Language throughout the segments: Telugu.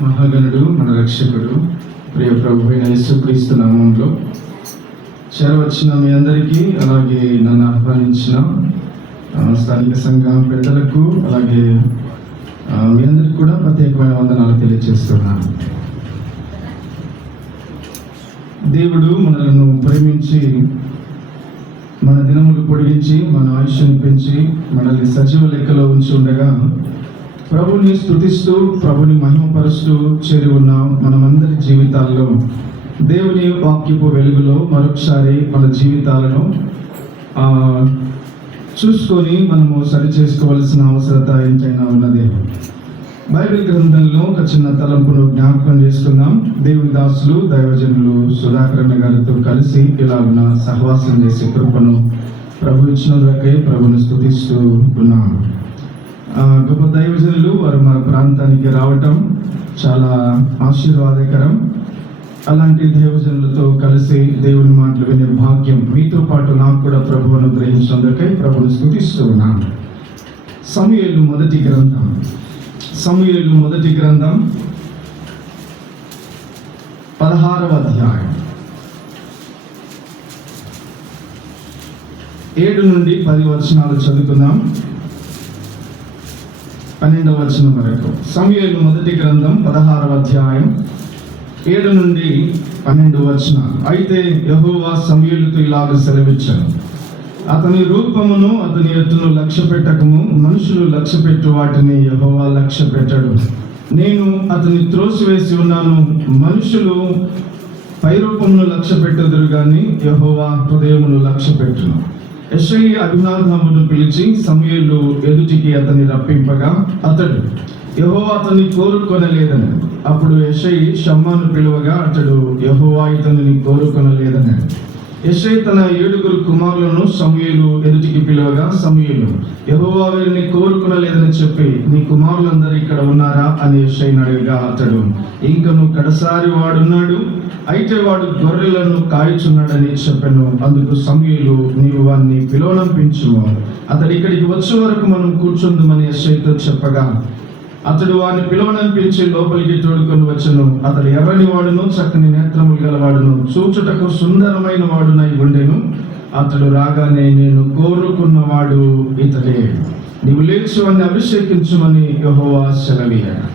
మహాగణుడు మన రక్షకుడు ప్రియ ప్రభు అయిన యేసుక్రీస్తు నామంలో చేరవచ్చిన మీ అందరికీ, అలాగే నన్ను ఆహ్వానించిన స్థానిక సంఘం పెద్దలకు, అలాగే మీ అందరికీ కూడా ప్రత్యేకమైన వందనాలు తెలియజేస్తున్నాను. దేవుడు మనలను ప్రేమించి మన దినములు పొడిగించి మన ఆయుష్ను పెంచి మనల్ని సజీవ లెక్కలో ఉంచి ఉండగా ప్రభుని స్తుతిస్తూ ప్రభుని మహిమపరుస్తూ చేరి ఉన్న మనమందరి జీవితాల్లో దేవుని వాక్యపు వెలుగులో మరొకసారి మన జీవితాలను చూసుకొని మనము సరి చేసుకోవాల్సిన అవసరత ఎంతైనా ఉన్నది. బైబిల్ గ్రంథంలో ఒక చిన్న తలంపును జ్ఞాపకం చేసుకుందాం. దేవుని దాసులు దైవజనులు సుధాకరణ గారితో కలిసి ఇలా ఉన్న సహవాసం చేసే కృపను ప్రభు ఇచ్చినందుకే ప్రభుని స్తుతిస్తూ ఉన్నాం. గొప్ప దైవజనులు వారు మన ప్రాంతానికి రావటం చాలా ఆశీర్వాదకరం. అలాంటి దైవజనులతో కలిసి దేవుని మాటలు వినే భాగ్యం మీతో పాటు నాకు కూడా ప్రభువును గ్రహించినందుకై ప్రభువును స్తుతిస్తూ ఉన్నాను. సమూయేలు మొదటి గ్రంథం 16వ అధ్యాయం 7 నుండి 10 వచనాలు చదువుకుందాం. 12వ వచనం వరకు. సమూయేలు మొదటి గ్రంథం 16వ అధ్యాయం 7 నుండి 12 వచనాలు. అయితే యెహోవా సమూయేలుతో ఇలాగ సెలవిచ్చాను, అతని రూపమును అతని ఎత్తును లక్ష్య పెట్టకము, మనుషులు లక్ష్య పెట్టు వాటిని యెహోవా లక్ష్య పెట్టడు. నేను అతని త్రోసివేసి ఉన్నాను, మనుషులు పైరూపమును లక్ష్య పెట్టుదురు గాని యెహోవా హృదయమును లక్ష్య పెట్టును. యెషయి అభినాదాబును పిలిచి సమూయేలు ఎదుటికి అతన్ని రప్పింపగా అతడు యెహోవా అతన్ని కోరుకొనలేదని. అప్పుడు యెషయి షమ్మాను పిలువగా అతడు యెహోవా ఇతనిని కోరుకొనలేదని. యెషయి తన 7 కుమారులను సమూయేలు ఎదుటికి పిలువగా సమూయేలు యెహోవా వీరిని కోరుకొనలేదని చెప్పి, నీ కుమారులందరూ ఇక్కడ ఉన్నారా అని యెషయిని అడగగా అతడు, ఇంకను కడసారి వాడున్నాడు, అయితే వాడు గొర్రెలను కాయుచున్నాడని చెప్పాను. అందుకు సమూయేలు, నీవు వారిని పిలువనంపించుము, అతడు ఇక్కడికి వచ్చే వరకు మనం కూర్చుందుమని యెషయితో చెప్పగా అతడు వారిని పిలువనంపించి లోపలికి తోడుకొని వచ్చెను. అతడు ఎర్రని వాడును, చక్కని నేత్రములు గలవాడును, చూచుటకు సుందరమైన వాడునై ఉండెను. అతడు రాగానే, నేను కోరుకున్నవాడు ఇతడే, నీవు లేచి వారిని అభిషేకించుమని యెహోవా సెలవియ్యాడు.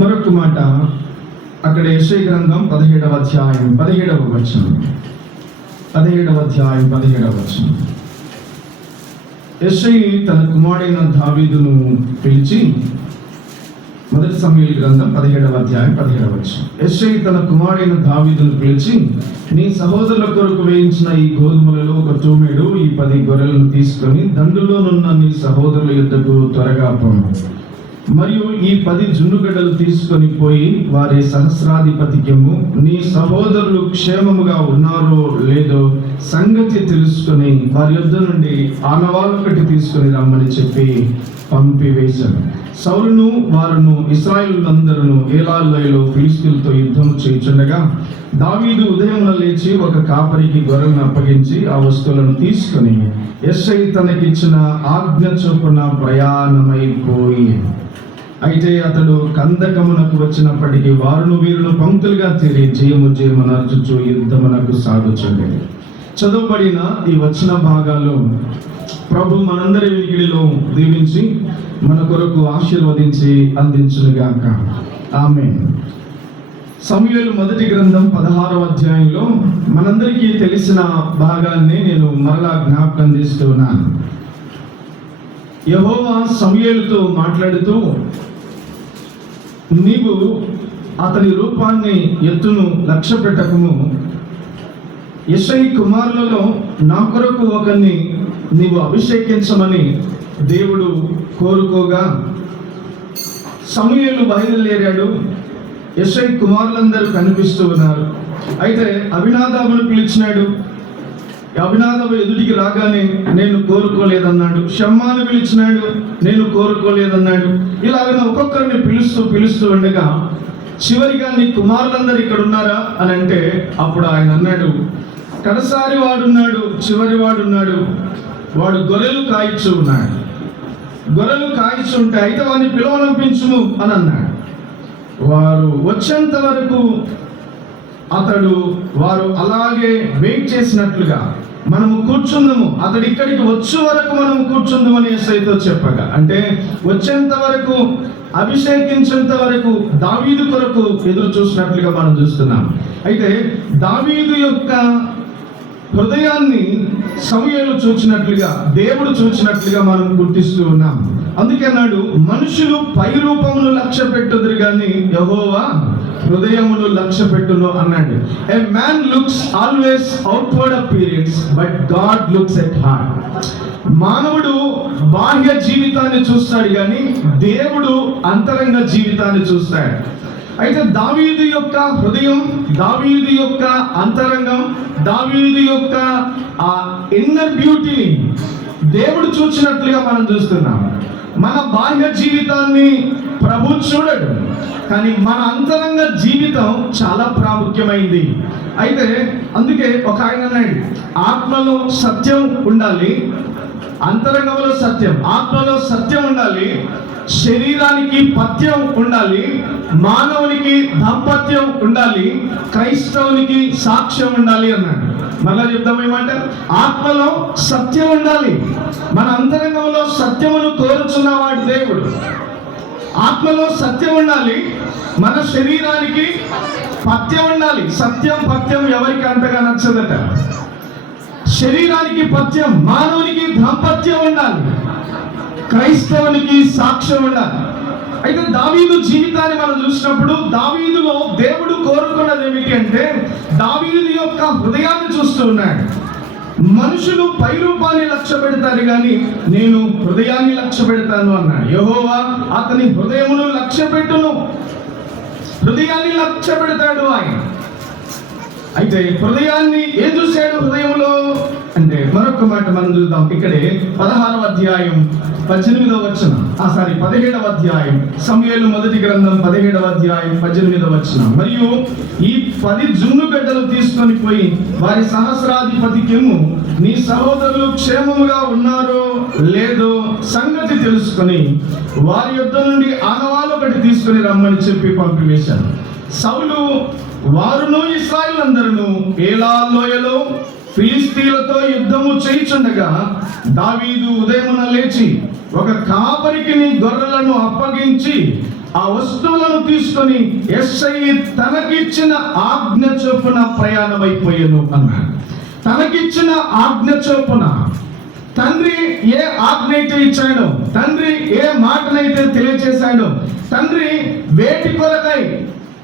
మరొక మాట అక్కడ యెషయి గ్రంథం 17వ అధ్యాయం 17వ వచనం. 17వ అధ్యాయం 17వ వచనం. యెషయి తన కుమారుడైన దావీదును పిలిచి, మొదటి సమూయేలు గ్రంథం 17వ అధ్యాయం 17వ వచనం. యెషయి తన కుమారుడైన దావీదును పిలిచి, నీ సహోదరుల కొరకు వేయించిన ఈ గోధుమలలో ఒక తూమెడు ఈ 10 గొర్రెలను తీసుకొని దండులోనున్న నీ సహోదరుల యుద్ధకు త్వరగా పోము. మరియు ఈ 10 జున్నుగడ్డలు తీసుకొని పోయి వారి సహస్రాధిపతికిమ్ము. నీ సహోదరులు క్షేమముగా ఉన్నారో లేదో సంగతి తెలుసుకొని వారి యుద్ధ నుండి ఆనవాళ్ళొకటి తీసుకొని రమ్మని చెప్పి పంపివేశాను. సౌలును వారును ఇశ్రాయేలులందరూ ఏలాలోయలో ఫిలిష్తీయులతో యుద్ధం చేయుచుండగా దావీదు ఉదయమున లేచి ఒక కాపరికి గొర్రెలను అప్పగించి ఆ వస్తువులను తీసుకొని యెషయి తనకిచ్చిన ఆజ్ఞ చొప్పున ప్రయాణమైపోయి, అయితే అతడు కందకమునకు వచ్చినప్పటికీ వారును వీరును పంక్తులుగా తీరి జయమునర్చుచు యుద్ధమునకు సాగుచుండెను. చదువుబడిన ఈ వచన భాగాలు ప్రభు మనందరి వినికిడిలో దీవించి మన కొరకు ఆశీర్వదించి అందించునుగాక. ఆమేన్. సమూయేలు మొదటి గ్రంథం 16వ అధ్యాయంలో మనందరికీ తెలిసిన భాగాన్ని నేను మరలా జ్ఞాపకం చేస్తున్నాను. యెహోవా సమూయేలుతో మాట్లాడుతూ, నీవు అతని రూపాన్ని ఎత్తును లక్ష్య పెట్టకము, యెషయి కుమారులలో నా కొరకు ఒకరిని నీవు అభిషేకించమని దేవుడు కోరుకోగా సమూయేలు బయలుదేరాడు. యెషయి కుమారులందరూ కనిపిస్తూ ఉన్నారు. అయితే అభినాదాబును పిలిచినాడు. అభినాదాబు ఎదుటికి రాగానే నేను కోరుకోలేదన్నాడు. షమ్మాను పిలిచినాడు, నేను కోరుకోలేదన్నాడు. ఇలాగ ఒక్కొక్కరిని పిలుస్తూ ఉండగా చివరిగా నీ కుమారులందరూ ఇక్కడ ఉన్నారా అని అంటే అప్పుడు ఆయన అన్నాడు, కడసారి వాడున్నాడు, చివరి వాడున్నాడు, వాడు గొర్రెలు కాయిస్తూ ఉన్నాడు. గొర్రెలు కాయిస్తుంటే అయితే వాడిని పిలవనంపించుము అని అన్నాడు. వారు వచ్చేంత వరకు వారు అలాగే వెయిట్ చేసినట్లుగా మనము కూర్చుందాము, అతడు ఇక్కడికి వచ్చే వరకు మనం కూర్చుందామని యేసయ్యతో చెప్పగా, అంటే వచ్చేంత వరకు, అభిషేకించేంత వరకు దావీదు కొరకు ఎదురు చూసినట్లుగా మనం చూస్తున్నాం. అయితే దావీదు యొక్క హృదయాన్ని సమూయేలు చూచినట్లుగా, దేవుడు చూచినట్లుగా మనం గుర్తిస్తూ ఉన్నాం. అందుకే అన్నాడు, మనుషులు పై రూపమును లక్ష్య పెట్టుదురు గాని యెహోవా హృదయమును లక్ష్య పెట్టును అన్నాడు. ఏ man looks always outward appearance but God looks at heart. మానవుడు బాహ్య జీవితాన్ని చూస్తాడు కానీ దేవుడు అంతరంగ జీవితాన్ని చూస్తాడు. అయితే దావీదు యొక్క హృదయం, దావీదు యొక్క అంతరంగం, దావీదు యొక్క ఆ ఇన్నర్ బ్యూటీని దేవుడు చూచినట్లుగా మనం చూస్తున్నాం. మన బాహ్య జీవితాన్ని ప్రభు చూడడు, కానీ మన అంతరంగ జీవితం చాలా ప్రాముఖ్యమైంది. అయితే అందుకే ఒక ఆయన అన్నాడు, ఆత్మలో సత్యం ఉండాలి, అంతరంగంలో సత్యం, ఆత్మలో సత్యం ఉండాలి, శరీరానికి పథ్యం ఉండాలి, మానవునికి దాంపత్యం ఉండాలి, క్రైస్తవునికి సాక్ష్యం ఉండాలి అన్నాడు. మళ్ళా చెప్తాం ఏమంట, ఆత్మలో సత్యం ఉండాలి. మన అంతరంగంలో సత్యమును కోరుచున్నవాడు దేవుడు. ఆత్మలో సత్యం ఉండాలి, మన శరీరానికి పథ్యం ఉండాలి. సత్యం పథ్యం ఎవరికి అంతగా నచ్చదట. శరీరానికి పథ్యం, మానవునికి దాంపత్యం ఉండాలి, క్రైస్తవునికి సాక్ష్యం ఉండాలి. అయితే దావీదు జీవితాన్ని మనం చూసినప్పుడు దావీదులో దేవుడు కోరుకున్నది ఏమిటి అంటే, దావీదు యొక్క హృదయాన్ని చూస్తూ ఉన్నాడు. మనుషులు పై రూపాన్ని లక్ష్య పెడతారు కానీ నేను హృదయాన్ని లక్ష్య పెడతాను అన్నాడు. యెహోవా అతని హృదయమును లక్ష్య పెట్టును, హృదయాన్ని లక్ష్య పెడతాడు ఆయన. అయితే హృదయాన్ని ఏం చూశాడు హృదయంలో అంటే, మరొక మాట మనం చూద్దాం. ఇక్కడే 16వ అధ్యాయం 18వ వచనం, 17వ అధ్యాయం సమూయేలు మొదటి గ్రంథం 17వ అధ్యాయం 18వ వచనం. మరియు ఈ 10 జున్ను గడ్డలు తీసుకొని పోయి వారి సహస్రాధిపతికిమ్ము, నీ సహోదరులు క్షేమముగా ఉన్నారో లేదో సంగతి తెలుసుకొని వారి యొద్ద నుండి ఆనవాలు ఒకటి తీసుకొని రమ్మని చెప్పి పంపివేశాను. సౌలు వారును ఇశ్రాయేలులందరూ ఏలా లోయలో ఫిలిష్తీయులతో యుద్ధము చేయుచుండగా దావీదు ఉదయమున లేచి ఒక కాపరికి గొర్రెలను అప్పగించి ఆ వస్తువులను తీసుకొని యెష్షయి తనకిచ్చిన ఆజ్ఞ చొప్పున ప్రయాణమైపోయాను అన్నాడు. తనకిచ్చిన ఆజ్ఞ చొప్పున, తండ్రి ఏ ఆజ్ఞ అయితే ఇచ్చాడో, తండ్రి ఏ మాటనైతే తెలియజేశాడో, తండ్రి వేటి కొరకై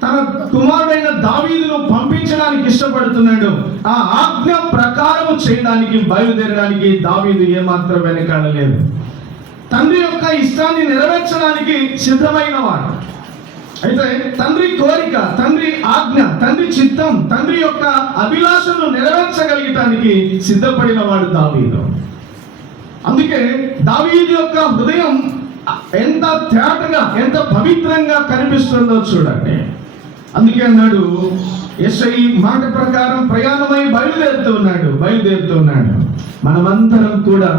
తన కుమారుడైన దావీదును పంపించడానికి ఇష్టపడుతున్నాడు, ఆ ఆజ్ఞ ప్రకారం చేయడానికి బయలుదేరడానికి దావీదు ఏమాత్రం వెనకాడలేదు. తండ్రి యొక్క ఇష్టాన్ని నెరవేర్చడానికి సిద్ధమైన వాడు. అయితే తండ్రి కోరిక, తండ్రి ఆజ్ఞ, తండ్రి చిత్తం, తండ్రి యొక్క అభిలాషను నెరవేర్చగలిగటానికి సిద్ధపడిన వాడు దావీదు. అందుకే దావీదు యొక్క హృదయం ఎంత తేటగా, ఎంత పవిత్రంగా కనిపిస్తుందో చూడండి. అందుకే అన్నాడు, యెష్షయి మాట ప్రకారం ప్రయాణమై బయలుదేరుతూ ఉన్నాడు. మనమందరం కూడా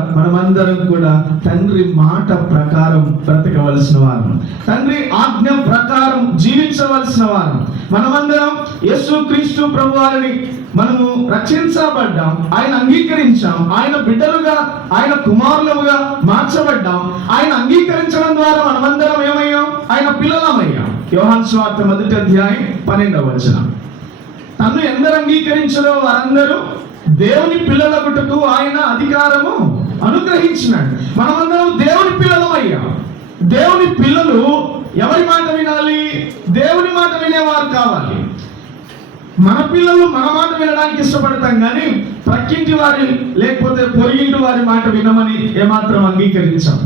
తండ్రి మాట ప్రకారం బ్రతకవలసిన వారు, తండ్రి ఆజ్ఞ ప్రకారం జీవించవలసిన వారు. మనమందరం యేసుక్రీస్తు ప్రభువారిని మనము రక్షించబడ్డాం, ఆయన అంగీకరించాం, ఆయన బిడ్డలుగా, ఆయన కుమారులుగా మార్చబడ్డాం. ఆయన అంగీకరించడం ద్వారా మనమందరం ఏమయ్యాం? ఆయన పిల్లలమయ్యాం. యోహాను సువార్త 1వ అధ్యాయం 12వ వచనం. తను ఎందరు అంగీకరించారో వారందరూ దేవుని పిల్లలగుటకు ఆయన అధికారము అనుగ్రహించినాడు. మనమందరం దేవుని పిల్లలమయ్యాం. దేవుని పిల్లలు ఎవరి మాట వినాలి? దేవుని మాట వినేవారు కావాలి. మన పిల్లలు మన మాట వినడానికి ఇష్టపడతాం కానీ ప్రక్కింటి వారి లేకపోతే పొరుగింటి వారి మాట వినమని ఏమాత్రం అంగీకరించాం.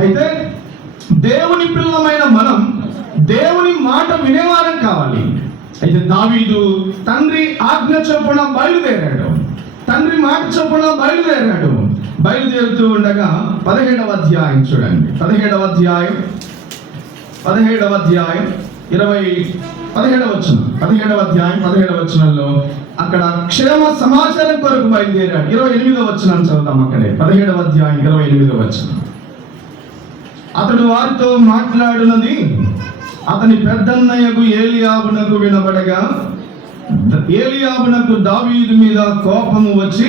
అయితే దేవుని పిల్లలమైన మనం దేవుని మాట వినేవారం కావాలి. అయితే దావీదు తండ్రి ఆజ్ఞ చొప్పున బయలుదేరాడు, తండ్రి మాట చొప్పున బయలుదేరుతూ ఉండగా 17వ అధ్యాయం చూడండి. 17వ అధ్యాయం 17వ వచనంలో అక్కడ క్షేమ సమాచారం కొరకు బయలుదేరాడు. 28వ వచనం చదువుతాం. అక్కడే 17వ అధ్యాయం 28వ వచనం. అతడు వారితో మాట్లాడినది అతని పెద్దన్నయ్యకు ఏలీయాబునకు వినబడగా ఏలీయాబునకు దావీదు మీద కోపము వచ్చి,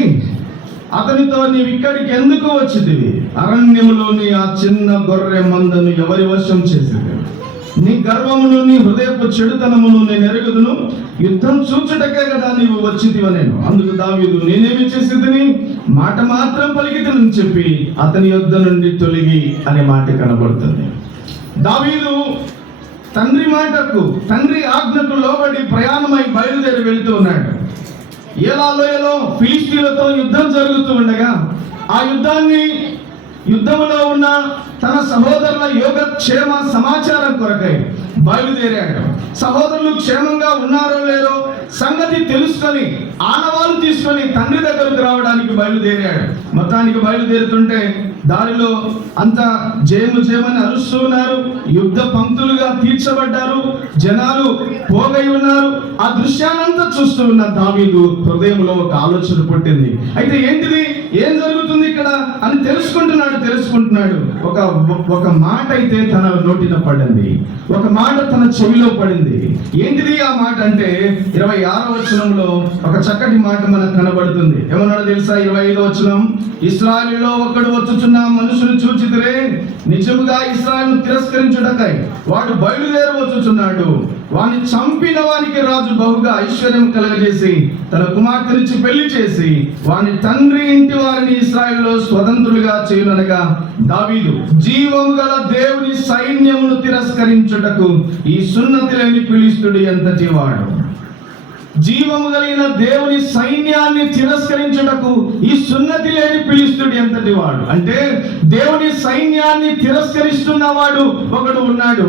అతనితో నీవు ఇక్కడికి ఎందుకు వచ్చితివి? అరణ్యములోని ఆ చిన్న గొర్రె మందను ఎవరి వశం చేసేది? నీ గర్వమును నీ హృదయపు చెడుతనమును నేను ఎరుగుదును. యుద్ధం చూచుటకే కదా నీవు వచ్చితివనేను. అందుకు దావీదు, నేనేమి చేసేదని? మాట మాత్రం పలికితనని చెప్పి అతని యొద్ద నుండి తొలగి అనే మాట కనబడుతుంది. దావీదు తండ్రి మాటకు, తండ్రి ఆజ్ఞకు లోబడి ప్రయాణమై బయలుదేరి వెళుతూ ఉన్నాడు. ఏలా లోయలో ఫిలిష్తీయులతో యుద్ధం జరుగుతూ ఉండగా ఆ యుద్ధములో ఉన్న తన సహోదరుల యోగక్షేమ సమాచారం కొరకై బయలుదేరాడు. సహోదరులు క్షేమంగా ఉన్నారో లేదో సంగతి తెలుసుకొని ఆనవాళ్ళు తీసుకొని తండ్రి దగ్గరకు రావడానికి బయలుదేరాడు. మొత్తానికి బయలుదేరుతుంటే దారిలో అంతా జయమని అరుస్తూ ఉన్నారు. యుద్ధ పంక్తులుగా తీర్చబడ్డారు. జనాలు పోగై ఉన్నారు. ఆ దృశ్యానంతా చూస్తూ ఉన్న దావీదు హృదయంలో ఒక ఆలోచన పుట్టింది. అయితే ఏంటిది, ఏం జరుగుతుంది ఇక్కడ అని తెలుసుకుంటున్నాడు. ఒక మాట అయితే తన నోటిన పడింది. ఒక మాట తన చెవిలో పడింది. ఏంటిది ఆ మాట అంటే 26వ వచనంలో ఒక చక్కటి మాట మనకు కనబడుతుంది. ఏమన్నాడో తెలుసా? 25వ వచనం, ఇశ్రాయేలులో ఒకడు వచ్చుచున్న మనుషులు చూచితిరే, నిజముగా ఇశ్రాయేలును తిరస్కరించుటకై వాడు బయలుదేరి వచ్చుచున్నాడు. వాని చంపిన వానికి రాజు బహుగా ఐశ్వర్యం కలగజేసి తన కుమార్తెనిచ్చి పెళ్లి చేసి వాని తండ్రి ఇంటి వారిని ఇశ్రాయేలులో స్వతంత్రులుగా చేయుననగా దావీదు జీవము గల దేవుని సైన్యమును తిరస్కరించుటకు ఈ సున్నతి లేని ఫిలిష్తీయుడు ఎంతటి వాడు. జీవము కలిగిన దేవుని సైన్యాన్ని తిరస్కరించుటకు ఈ సున్నతి లేని ఫిలిష్తీయుడు ఎంతటి వాడు. అంటే దేవుని సైన్యాన్ని తిరస్కరిస్తున్నవాడు ఒకడు ఉన్నాడు.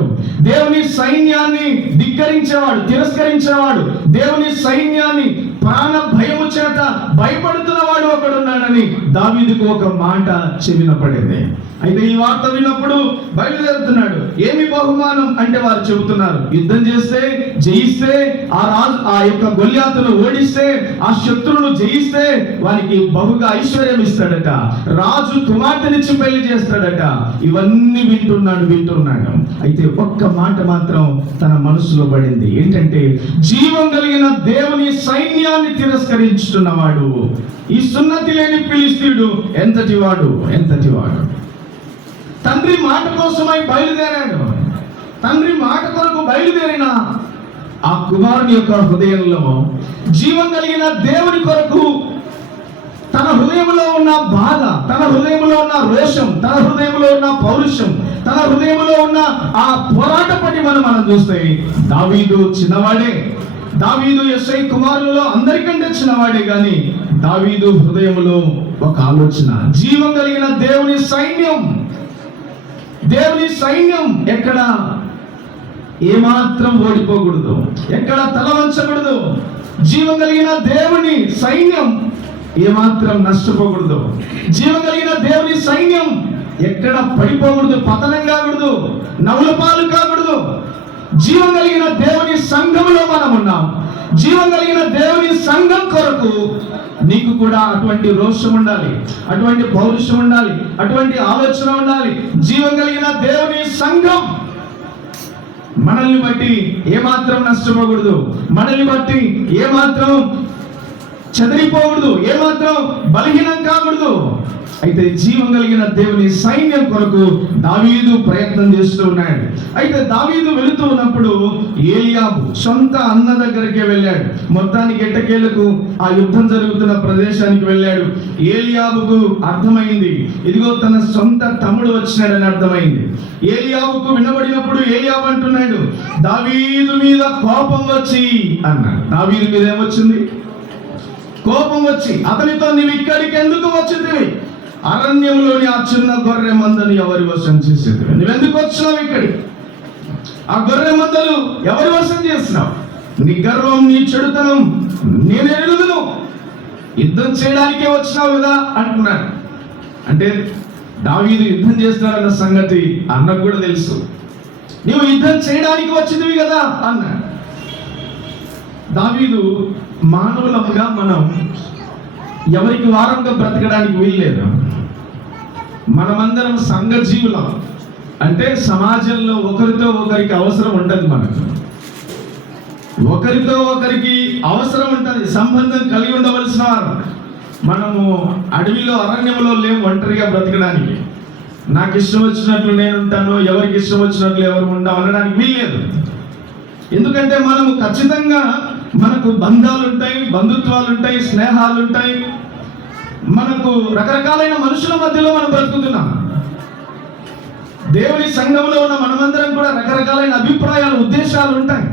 దేవుని సైన్యాన్ని ధిక్కరించేవాడు, తిరస్కరించేవాడు, దేవుని సైన్యాన్ని ప్రాణ భయము చేత భయపడుతున్నవాడు ఒకడు ఉన్నాడని దావీదుకు ఒక మాట చెవిన పడింది. అయితే ఈ వార్త విన్నప్పుడు బయలుదేరుతున్నాడు. ఏమి బహుమానం అంటే వారు చెబుతున్నారు, యుద్ధం చేస్తే జయిస్తే ఆ యొక్క గొల్యాతును ఓడిస్తే ఆ శత్రువును జయిస్తే వానికి బహుగా ఐశ్వర్యం ఇస్తాడట, రాజు కుమార్తెనిచ్చి పెళ్లి చేస్తాడట. ఇవన్నీ వింటున్నాడు. అయితే ఒక్క మాట మాత్రం తన మనసులో పడింది. ఏంటంటే జీవం కలిగిన దేవుని సైన్యాన్ని తిరస్కరించుతున్నవాడు ఈ సున్నతి లేని ఫిలిష్తీయుడు ఎంతటి వాడు. తండ్రి మాట కోసమై బయలుదేరాడు. తండ్రి మాట కొరకు బయలుదేరిన ఆ కుమారుని యొక్క హృదయంలో జీవం కలిగిన దేవుని కొరకు తన హృదయంలో ఉన్న బాధ, తన హృదయంలో ఉన్న రోషం, తన హృదయంలో ఉన్న పౌరుషం, తన హృదయంలో ఉన్న ఆ పోరాట పటిమను మనం చూస్తే దావీదు చిన్నవాడే. దావీదు యెష్షై కుమారులలో అందరికంటే చిన్నవాడే. కానీ దావీదు హృదయంలో ఒక ఆలోచన, జీవం కలిగిన దేవుని సైన్యం ఎక్కడ ఏమాత్రం ఓడిపోకూడదు, ఎక్కడ తల వంచకూడదు. జీవం కలిగిన దేవుని సైన్యం ఏమాత్రం నష్టపోకూడదు. జీవం కలిగిన దేవుని సైన్యం ఎక్కడ పడిపోకూడదు, పతనం కాకూడదు, నవ్వులపాలు కాకూడదు. జీవం కలిగిన దేవుని సంఘంలో మనం ఉన్నాం. జీవం కలిగిన దేవుని సంఘం కొరకు నీకు కూడా అటువంటి రోషం ఉండాలి, అటువంటి పౌరుషం ఉండాలి, అటువంటి ఆలోచన ఉండాలి. జీవం కలిగిన దేవుని సంఘం మనల్ని బట్టి ఏమాత్రం నష్టపోకూడదు, మనల్ని బట్టి ఏమాత్రం చెదిరిపోకూడదు, ఏమాత్రం బలహీనం కాకూడదు. అయితే జీవం కలిగిన దేవుని సైన్యం కొరకు దావీదు ప్రయత్నం చేస్తూ ఉన్నాడు. అయితే దావీదు వెళుతూ ఉన్నప్పుడు ఏలీయాబు సొంత అన్న దగ్గరికి వెళ్ళాడు. మొత్తానికి ఎట్టకేలకు ఆ యుద్ధం జరుగుతున్న ప్రదేశానికి వెళ్ళాడు. ఏలీయాబుకు అర్థమైంది, ఇదిగో తన సొంత తమ్ముడు వచ్చినాడని అర్థమైంది. ఏలీయాబుకు వినబడినప్పుడు ఏలీయాబు అంటున్నాడు, దావీదు మీద కోపం వచ్చి అన్నాడు. దావీదు మీద ఏమొచ్చింది? కోపం వచ్చి, అతనితో నీవు ఇక్కడికి ఎందుకు వచ్చింది? అరణ్యంలోని ఆ చిన్న గొర్రె మందను ఎవరి వశం చేసేది? నువ్వెందుకు వచ్చినావు ఇక్కడికి? ఆ గొర్రె మందలు ఎవరి వశం చేస్తున్నావు? నీ గర్వం, నీ చెడుతనం నేను ఎరుగుదును. యుద్ధం చేయడానికే వచ్చినావు కదా అంటున్నాడు. అంటే దావీదు యుద్ధం చేస్తాడన్న సంగతి అన్నకు కూడా తెలుసు. నీవు యుద్ధం చేయడానికి వచ్చినవి కదా అన్నాడు. దావీదు మానవులముగా మనం ఎవరికి వారంగా బ్రతకడానికి వీల్లేదు. మనమందరం సంఘజీవులం. అంటే సమాజంలో ఒకరితో ఒకరికి అవసరం ఉండదు. ఒకరితో ఒకరికి అవసరం ఉంటుంది, సంబంధం కలిగి ఉండవలసిన వారు. మనము అడవిలో అరణ్యంలో లేము ఒంటరిగా బ్రతకడానికి. నాకు ఇష్టం వచ్చినట్లు నేను ఉంటాను, ఎవరికి ఇష్టం వచ్చినట్లు ఎవరు ఉంటాం అనడానికి వీల్లేదు. ఎందుకంటే మనము ఖచ్చితంగా మనకు బంధాలు ఉంటాయి, బంధుత్వాలు ఉంటాయి, స్నేహాలు ఉంటాయి. మనకు రకరకాలైన మనుషుల మధ్యలో మనం బ్రతుకుతున్నాం. దేవుని సంఘంలో ఉన్న మనమందరం కూడా రకరకాలైన అభిప్రాయాలు, ఉద్దేశాలు ఉంటాయి.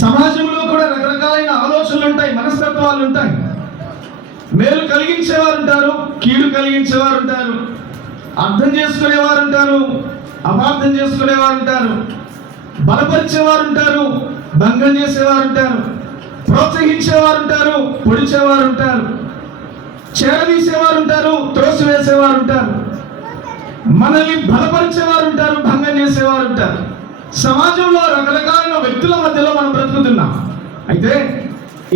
సమాజంలో కూడా రకరకాలైన ఆలోచనలు ఉంటాయి, మనస్తత్వాలు ఉంటాయి. మేలు కలిగించేవారు ఉంటారు, కీడు కలిగించేవారు ఉంటారు, అర్థం చేసుకునేవారు ఉంటారు, అపార్థం చేసుకునేవారు ఉంటారు, బలపరిచేవారు ఉంటారు, భంగం చేసేవారు ఉంటారు, ప్రోత్సహించేవారు ఉంటారు, పొడిచేవారు ఉంటారు, చేరదీసేవారు ఉంటారు, త్రోసివేసేవారు ఉంటారు, మనల్ని బలపరిచేవారు ఉంటారు, భంగం చేసేవారు ఉంటారు. సమాజంలో రకరకాలైన వ్యక్తుల మధ్యలో మనం బ్రతుకుతున్నాం. అయితే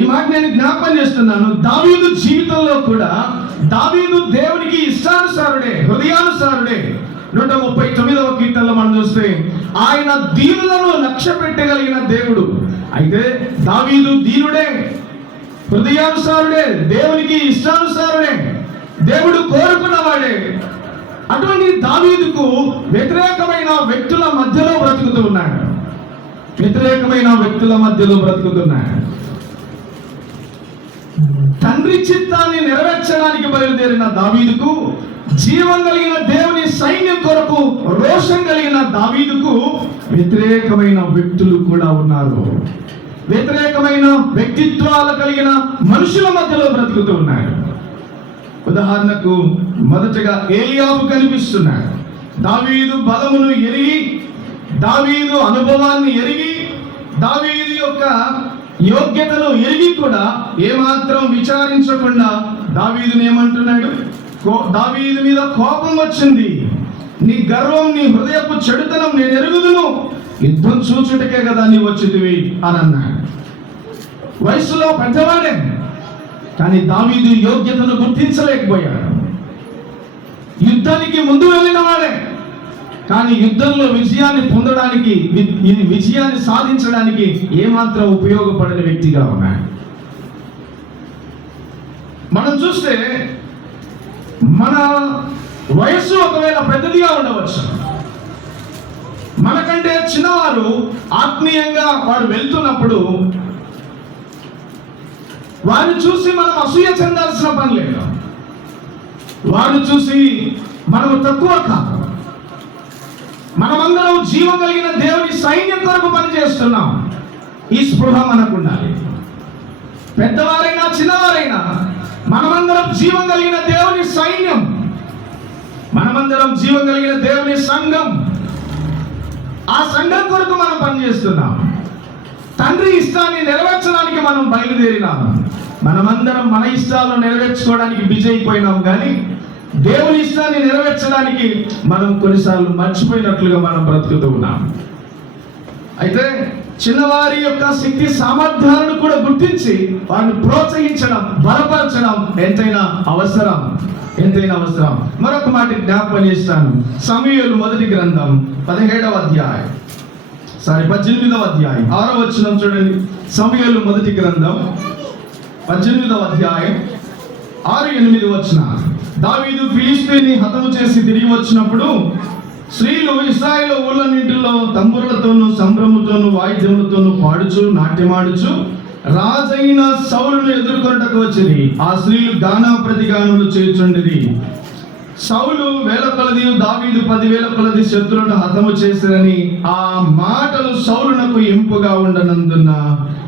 ఈ మాట నేను జ్ఞాపకం చేస్తున్నాను. దావీదు జీవితంలో కూడా దావీదు దేవునికి ఇష్టానుసారుడే, హృదయానుసారుడే. 139వ కీర్తనలో మనం చూస్తే ఆయన దీనులను లక్ష్య పెట్టగలిగిన దేవుడు. అయితే దావీదు దీనుడే, హృదయానుసారుడే, దేవునికి ఇష్టానుసారుడే, దేవుడు కోరుకున్నవాడే. అటువంటి దావీదుకు వ్యతిరేకమైన వ్యక్తుల మధ్యలో బ్రతుకుతూ ఉన్నాడు. తండ్రి చిత్తాన్ని నెరవేర్చడానికి బయలుదేరిన దావీదుకు, జీవం కలిగిన దేవుని సైన్యం కొరకు రోషం కలిగిన దావీదుకు వ్యతిరేకమైన వ్యక్తులు కూడా ఉన్నారు. వ్యతిరేకమైన వ్యక్తిత్వాలు కలిగిన మనుషుల మధ్యలో బ్రతుకుతూ ఉన్నాడు. ఉదాహరణకు మొదటగా ఏలియాబు కనిపిస్తున్నాడు. దావీదు బలమును ఎరిగి, దావీదు అనుభవాన్ని ఎరిగి, దావీదు యొక్క యోగ్యతను ఎరిగి కూడా ఏమాత్రం విచారించకుండా దావీదుని ఏమంటున్నాడు? దావీదు మీద కోపం వచ్చింది. నీ గర్వం, నీ హృదయపు చెడుతనం నేను ఎరుగుదును, యుద్ధం చూచుటకే కదా నీ వచ్చితివి అని అన్నాడు. వయసులో పెద్దవాడే, కానీ దావీదు యోగ్యతను గుర్తించలేకపోయాడు. యుద్ధానికి ముందు వెళ్ళిన వాడే, కానీ యుద్ధంలో విజయాన్ని పొందడానికి, విజయాన్ని సాధించడానికి ఏమాత్రం ఉపయోగపడని వ్యక్తిగా ఉన్నాడు. మనం చూస్తే మన వయస్సు ఒకవేళ పెద్దదిగా ఉండవచ్చు, మనకంటే చిన్నవారు ఆత్మీయంగా వారు వెళ్తున్నప్పుడు వారిని చూసి మనం అసూయ చెందాల్సిన పని లేదు. వారిని చూసి మనము తక్కువ కాదు. మనమందరం జీవం కలిగిన దేవుని సైన్యం కొరకు పనిచేస్తున్నాం. ఈ స్పృహ మనకు ఉండాలి. పెద్దవారైనా చిన్నవారైనా మనమందరం జీవం కలిగిన దేవుని సైన్యం, మనమందరం జీవం కలిగిన దేవుని సంఘం. ఆ సంఘం కొరకు మనం పనిచేస్తున్నాం. తండ్రి ఇష్టాన్ని నెరవేర్చడానికి మనం బయలుదేరినాము. మనమందరం మన ఇష్టాలను నెరవేర్చుకోవడానికి బిజీ అయిపోయినాం, కానీ దేవుని ఇష్టాన్ని నెరవేర్చడానికి మనం కొన్నిసార్లు మర్చిపోయినట్లుగా మనం బ్రతుకుతూ ఉన్నాం. అయితే చిన్నవారి యొక్క శక్తి సామర్థ్యాలను కూడా గుర్తించి వారిని ప్రోత్సహించడం, బలపరచడం ఎంతైనా అవసరం. మరొక మాట జ్ఞాపకం చేస్తాను. సమూయేలు మొదటి గ్రంథం 18వ అధ్యాయం, 18వ అధ్యాయం 6వ వచనం చూడండి. సమూయేలు మొదటి గ్రంథం 18వ అధ్యాయం 6-8 వచనాలు. దావీదు ఫిలిష్తీయుని హతము చేసి తిరిగి వచ్చినప్పుడు స్త్రీలు ఇశ్రాయేలు ఊళ్ళన్నింటిలో తంబురులతోనూ, సంభ్రముతోనూ, వాయిద్యములతోనూ పాడుచు, నాట్యమాడుచు రాజైన సౌలును ఎదుర్కొన్నటకు వచ్చింది. ఆ స్త్రీలు గానా ప్రతిగానములు చేయుచుండిరి. సౌలు 1000 కొలది, దావీదు 10,000 కొలది శత్రువులను హతము చేసిరని ఆ మాటలు సౌలునకు ఇంపుగా ఉండనందున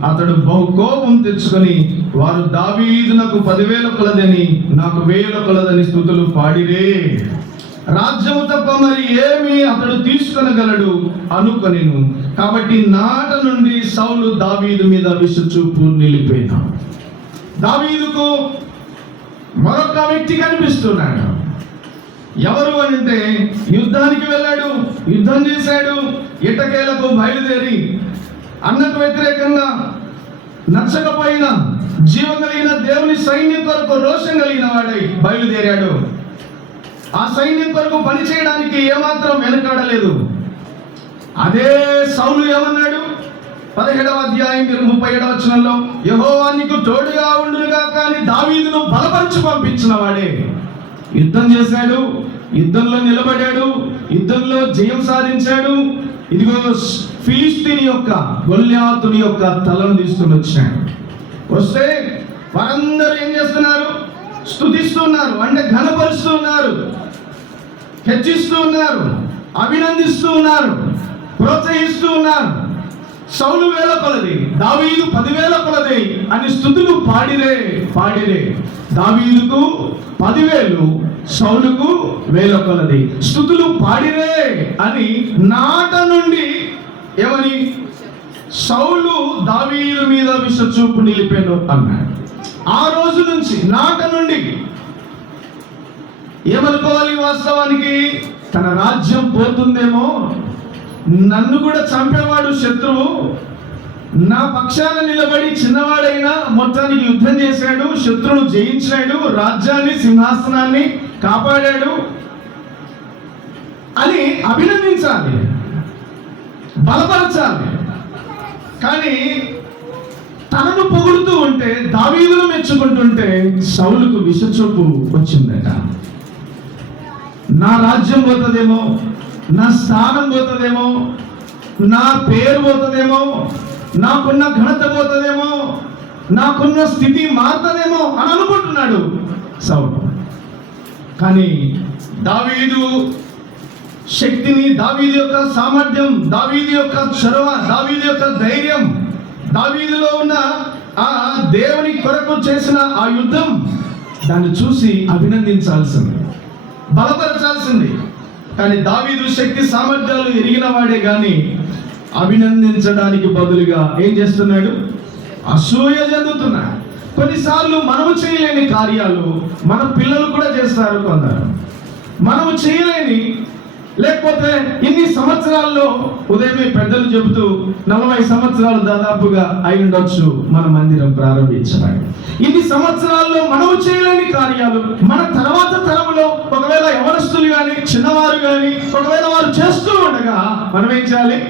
అతడు బహు కోపం తెచ్చుకొని, వారు దావీదునకు 10,000 కొలదని, నాకు 1000 కొలదని స్తుతులు పాడిరే. రాజ్యము తప్ప మరి ఏమి అతడు తీసుకొనగలడు అనుకొనెను. కాబట్టి నాట నుండి సౌలు దావీదు మీద విషచూపు నిలిపేను. దావీదుకు మరొక వ్యక్తి కనిపిస్తున్నాడు. ఎవరు అంటే, యుద్ధానికి వెళ్ళాడు, యుద్ధం చేశాడు, ఎట్టకేలకు బయలుదేరి అన్నకు వ్యతిరేకంగా నచ్చకపోయినా జీవం కలిగిన దేవుని సైన్యం కొరకు రోషం కలిగిన వాడై బయలుదేరాడు. ఆ సైన్యం కొరకు పని చేయడానికి ఏమాత్రం వెనకాడలేదు. అదే సౌలు ఏమన్నాడు? 17వ అధ్యాయం 37వ వచనంలో, యెహోవా నీకు తోడుగా ఉండునుగా, కానీ దావీదును బలపరిచి పంపించిన వాడే. యుద్ధం చేశాడు, యుద్ధంలో నిలబడాడు, యుద్ధంలో జయం సాధించాడు. ఇదిగో ఫిలిస్తీని యొక్క గొల్యాతుని యొక్క తలను తీసుకుని వచ్చాడు. వస్తే వారందరూ ఏం చేస్తున్నారు? స్తుతిస్తున్నారు, అంటే ఘనపరుస్తూ ఉన్నారు, హెచ్చిస్తూ ఉన్నారు, అభినందిస్తూ ఉన్నారు, ప్రోత్సహిస్తూ ఉన్నారు. సౌలు 1000 కొలది, దావీదు 10,000 కొలది అని స్తుతులు పాడిరే. దావీదుకు 10,000, సౌలుకు 1000 కొలది స్తుతులు పాడిరే అని నాట నుండి ఏమని? సౌలు దావీదు మీద విషచూపు నిలిపాను అన్నాడు. ఆ రోజు నుంచి నాట నుండి ఏమనుకోవాలి? వాస్తవానికి తన రాజ్యం పోతుందేమో, నన్ను కూడా చంపేవాడు శత్రువు నా పక్షాన నిలబడి చిన్నవాడైనా మొత్తానికి యుద్ధం చేశాడు, శత్రువును జయించాడు, రాజ్యాన్ని సింహాసనాన్ని కాపాడాడు అని అభినందించాలి, బలపరచాలి. కానీ తనను పొగుడుతూ ఉంటే, దావీదును మెచ్చుకుంటుంటే సౌలుకు విషచూపు వచ్చిందట. నా రాజ్యం పోతుందేమో, నా స్థానం పోతుందేమో, నా పేరు పోతుందేమో, నాకున్న ఘనత పోతుందేమో, నాకున్న స్థితి మారుతుందేమో అని అనుకుంటున్నాడు సౌలు. కానీ దావీదు శక్తిని, దావీదు యొక్క సామర్థ్యం, దావీదు యొక్క చొరవ, దావీదు యొక్క ధైర్యం, దావీదులో ఉన్న ఆ దేవుని కొరకు చేసిన ఆ యుద్ధం, దాన్ని చూసి అభినందించాల్సింది, బలపరచాల్సింది. కానీ దావీదు శక్తి సామర్థ్యాలు ఎరిగిన వాడే కానీ అభినందించడానికి బదులుగా ఏం చేస్తున్నాడు? అసూయ చెందుతున్నాడు. కొన్నిసార్లు మనము చేయలేని కార్యాలు మన పిల్లలు కూడా చేస్తారు. కొందరు మనము చేయలేని, లేకపోతే ఇన్ని సంవత్సరాల్లో, ఉదయమే పెద్దలు చెబుతూ 40 సంవత్సరాలు దాదాపుగా అయి ఉండొచ్చు మన మందిరం ప్రారంభించడానికి. ఇన్ని సంవత్సరాల్లో మనము చేయలేని కార్యాలు మన తర్వాత తరములో ఒకవేళ యవనస్తులు కానీ చిన్నవారు కానీ ఒకవేళ వారు చేస్తూ ఉండగా మనం ఏం చేయాలి?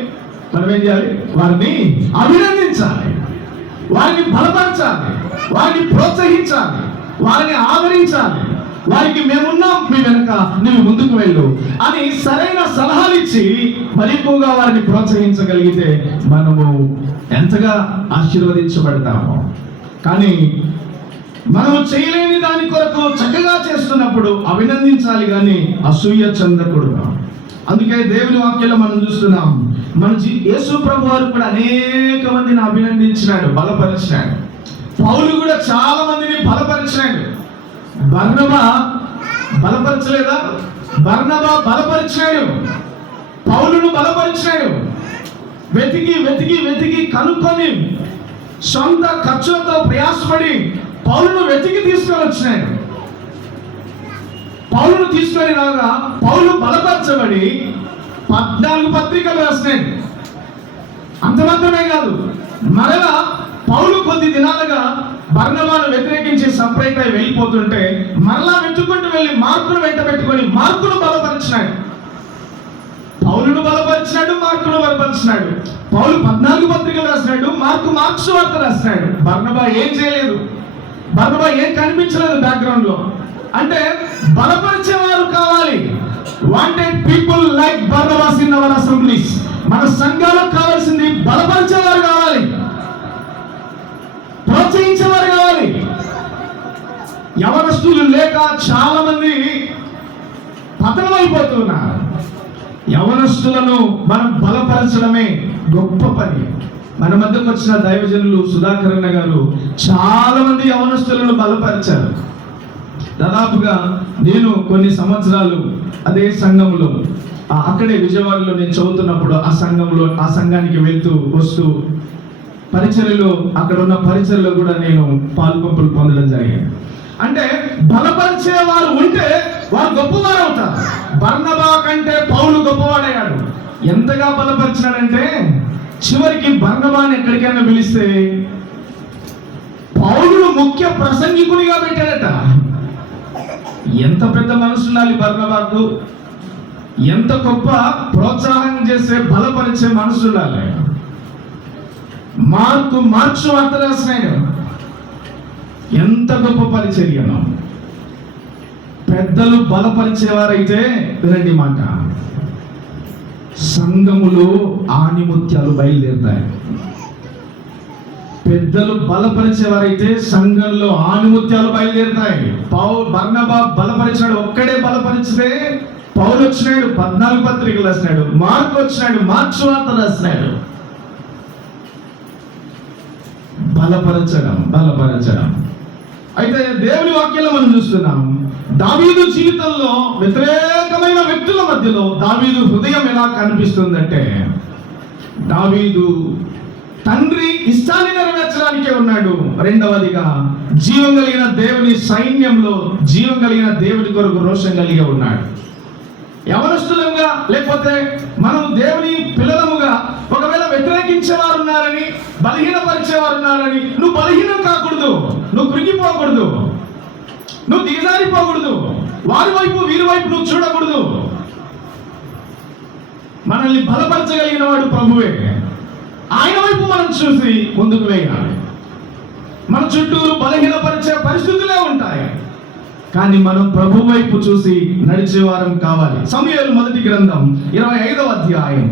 వారిని అభినందించాలి, వారిని బలపరచాలి, వారిని ప్రోత్సహించాలి, వారిని ఆదరించాలి. వారికి మేమున్నాం, మీ వెనక నువ్వు ముందుకు వెళ్ళు అని సరైన సలహాలు ఇచ్చి మరి ఎక్కువగా వారిని ప్రోత్సహించగలిగితే మనము ఎంతగా ఆశీర్వదించబడతామో. కానీ మనము చేయలేని దాని కొరకు చక్కగా చేస్తున్నప్పుడు అభినందించాలి, కానీ అసూయ చెందకూడదు. అందుకే దేవుని వాక్యంలో మనం చూస్తున్నాం, మన యేసు ప్రభు వారు కూడా అనేక మందిని అభినందించినాడు, బలపరిచినాడు. పౌలు కూడా చాలా మందిని బలపరిచినాడు. బర్నబా బలపరచలేదా? బర్నబా బలపరిచాడు, పౌలును బలపరిచాడు. వెతికి కనుక్కొని సొంత ఖర్చులతో ప్రయాసపడి పౌలును వెతికి తీసుకొని వచ్చినాడు. పౌలును తీసుకొని రాగా పౌలు బలపరచబడి 14 పత్రికలు రాసినాడు. అంత మాత్రమే కాదు, మరలా పౌలు కొద్ది దినాలుగా బర్నబాను వ్యతిరేకించి సపరేట్ అయి వెళ్ళిపోతుంటే మరలా వెతుక్కుంటూ వెళ్ళి మార్కును వెంట పెట్టుకొని మార్కును బలపరిచినాడు. పౌలును బలపరిచినాడు, మార్కును బలపరిచినాడు. పౌలు 14 పత్రికలు రాసినాడు, మార్క్స్ వార్త రాసినాడు. బర్నబా ఏం చేయలేదు, బర్నబా ఏం కనిపించలేదు బ్యాక్గ్రౌండ్ లో. అంటే బలపరిచేవారు కావాలి. Wanted people like Barnabas in our assemblies. మన సంఘాలకు కావాల్సింది బలపరిచేవారు కావాలి, ప్రోత్సహించేవారు కావాలి. యవనస్తులు లేక చాలా మంది పతనమైపోతున్నారు. యవనస్తులను మనం బలపరచడమే గొప్ప పని. మన మధ్యకు వచ్చిన దైవజనులు సుధాకర్ అన్న గారు చాలా మంది యవనస్తులను బలపరిచారు. దాదాపుగా నేను కొన్ని సంవత్సరాలు అదే సంఘంలో, అక్కడే విజయవాడలో నేను చదువుతున్నప్పుడు ఆ సంఘానికి వెళ్తూ వస్తూ పరిచర్యలో, అక్కడ ఉన్న పరిచర్యలో కూడా నేను పాల్పంపులు పొందడం జరిగింది. అంటే బలపరిచే వారు ఉంటే వారు గొప్పవారు అవుతారు. బర్నబా కంటే పౌలు గొప్పవాడయ్యాడు. ఎంతగా బలపరిచినాడంటే చివరికి బర్నబాని ఎక్కడికైనా పిలిస్తే పౌలును ముఖ్య ప్రసంగికునిగా పెట్టాడట. ఎంత పెద్ద మనసు ఉండాలి బర్నబాకు, ఎంత గొప్ప ప్రోత్సాహం చేసే బలపరిచే మనసు ఉండాలి. మార్చు వార్త రాసినాడు. ఎంత గొప్ప పరిచర్యను. పెద్దలు బలపరిచేవారైతే వినండి మాట, సంఘములో ఆణిముత్యాలు బయలుదేరుతాయి. పెద్దలు బలపరిచేవారైతే సంఘంలో ఆణిముత్యాలు బయలుదేరుతాయి. బర్నబా బలపరిచాడు, ఒక్కడే బలపరిచితే పౌలు వచ్చినాడు, 14 పత్రికలు రాసినాడు. మార్కు వచ్చినాడు, మార్చు వార్త రాసినాడు. బలపరచడం. అయితే దేవుని వాక్యంలో మనం చూస్తున్నాం, దావీదు జీవితంలో వ్యతిరేకమైన వ్యక్తుల మధ్యలో దావీదు హృదయం ఎలా కనిపిస్తుందంటే, దావీదు తండ్రి ఇష్టాన్ని నెరవేర్చడానికే ఉన్నాడు. రెండవదిగా జీవం కలిగిన దేవుని సైన్యంలో జీవం కలిగిన దేవుని కొరకు రోషం కలిగి ఉన్నాడు. యవనస్తులుగా లేకపోతే మనం దేవుని పిల్లలముగా ఒకవేళ వ్యతిరేకించేవారు ఉన్నారని, బలహీనపరిచేవారు ఉన్నారని, నువ్వు బలహీనం కాకూడదు, నువ్వు కృంగిపోకూడదు, నువ్వు దిగజారిపోకూడదు, వారి వైపు వీరి వైపు నువ్వు చూడకూడదు. మనల్ని బలపరచగలిగిన వాడు ప్రభువే. ఆయన వైపు మనం చూసి ముందుకు వేయాలి. మన చుట్టూరు బలహీనపరిచే పరిస్థితులే ఉంటాయి, కానీ మనం ప్రభు వైపు చూసి నడిచేవారం కావాలి. సమూయేలు మొదటి గ్రంథం 25వ అధ్యాయం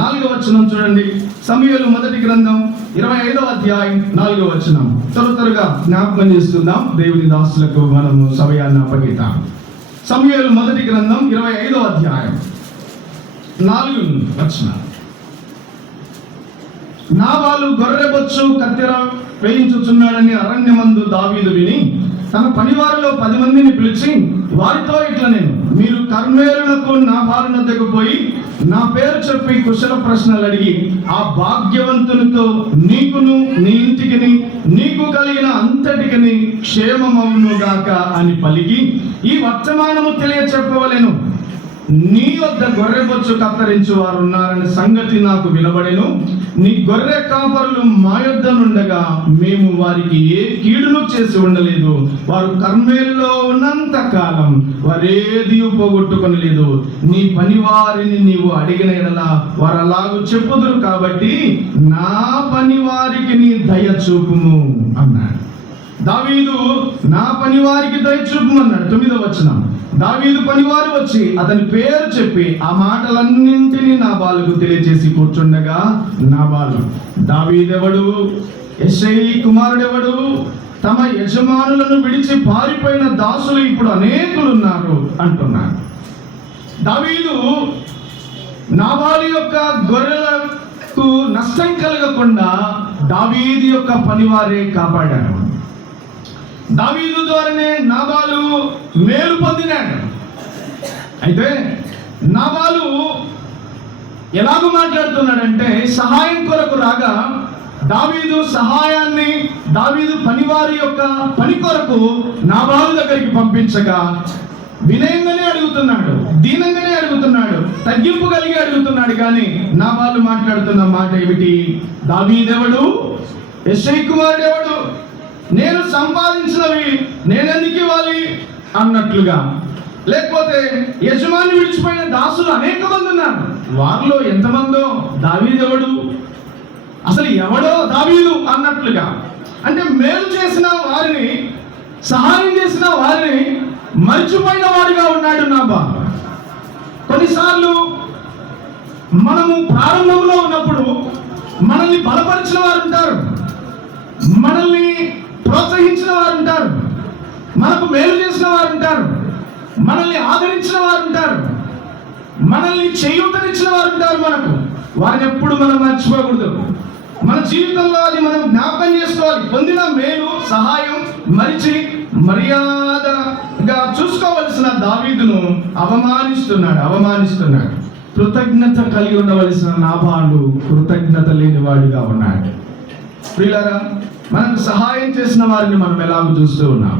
4వ వచనం చూడండి. సమూయేలు మొదటి గ్రంథం 25వ అధ్యాయం 4వ వచనం త్వరగా జ్ఞాపకం చేసుకుందాం. దేవుని దాసులకు మనము సమయాన్ని అప్పగిద్దాం. సమూయేలు మొదటి గ్రంథం 25వ అధ్యాయం 4వ వచనం. నాబాలు గొర్రెబొచ్చు కత్తెర వేయించుచున్నాడని అరణ్యమందు దావీదు విని తన పనివారిలో 10 మందిని పిలిచి వారితో ఇట్లా, నేను మీరు కర్మేలునకు నాబాలు నద్దకు పోయి నా పేరు చెప్పి కుశల ప్రశ్నలు అడిగి ఆ భాగ్యవంతునితో నీకును నీ ఇంటికిని నీకు కలిగిన అంతటికిని క్షేమమవును గాక అని పలికి ఈ వర్తమానము తెలియచెప్పవలెను. నీ వద్ద గొర్రెబొచ్చు కత్తిరించు వారు ఉన్నారని సంగతి నాకు వినబడెను. నీ గొర్రె కాపరులు మా యొద్ద నుండగా మేము వారికి ఏ కీడును చేసి ఉండలేదు. వారు కర్మేల్లో ఉన్నంత కాలం వారేది పోగొట్టుకొనలేదు. నీ పని వారిని నీవు అడిగిన ఎడల వారు అలాగూ చెప్పుదురు. కాబట్టి నా పని వారికి నీ దయ చూపుము అన్నాడు. దావీదు నా పని వారికి దయ చూపుమన్నాడు. 9వ వచనం. దావీదు పనివారు వచ్చి అతని పేరు చెప్పి ఆ మాటలన్నింటినీ నాబాలుకు తెలియజేసి కూర్చుండగా, నాబాలు, దావీదెవడు, యెష్షయి కుమారుడెవడు, తమ యజమానులను విడిచి పారిపోయిన దాసులు ఇప్పుడు అనేకులున్నారు అంటున్నాడు. దావీదు నాబాలు యొక్క గొర్రెలకు నష్టం కలగకుండా దావీదు యొక్క పనివారే కాపాడారు. దావీదు ద్వారానే నాబాలు మేలు పొందినాడు. అయితే నాబాలు ఎలాగో మాట్లాడుతున్నాడంటే, సహాయం కొరకు రాగా దావీదు సహాయాన్ని దావీదు పనివారి యొక్క పని కొరకు నాబాలు దగ్గరికి పంపించగా వినయంగానే అడుగుతున్నాడు, దీనంగానే అడుగుతున్నాడు, తగ్గింపు కలిగి అడుగుతున్నాడు. కానీ నాబాలు మాట్లాడుతున్న మాట ఏమిటి? దావీదెవడు, యెష్షయి కుమారుడెవడు, నేను సంపాదించినవి నేనెందుకు ఇవ్వాలి అన్నట్లుగా. లేకపోతే యజమాని విడిచిపోయిన దాసులు అనేక మంది ఉన్నారు, వారిలో ఎంతమందో దావీదెవడు, అసలు ఎవడో దావీదు అన్నట్లుగా. అంటే మేలు చేసిన వారిని, సహాయం చేసిన వారిని మర్చిపోయిన వాడుగా ఉన్నాడు నాబాలు. కొన్నిసార్లు మనము ప్రారంభంలో ఉన్నప్పుడు మనల్ని బలపరిచిన వారు ఉంటారు, మనల్ని ప్రోత్సహించిన వారు ఉంటారు, మనకు మేలు చేసిన వారు ఉంటారు, మనల్ని ఆదరించిన వారు ఉంటారు, మనల్ని చేయూతనిచ్చిన వారు ఉంటారు. వారిని ఎప్పుడు మనం మర్చిపోకూడదు. మన జీవితంలో అది మనం జ్ఞాపకం చేసుకోవాలి. పొందిన మేలు సహాయం మరిచి మర్యాదగా చూసుకోవలసిన దావీదును అవమానిస్తున్నాడు. కృతజ్ఞత కలిగి ఉండవలసిన నాబాలు కృతజ్ఞత లేనివాడిగా ఉన్నాడు. ప్రియులారా, మనకు సహాయం చేసిన వారిని మనం ఎలాగో చూస్తూ ఉన్నాం.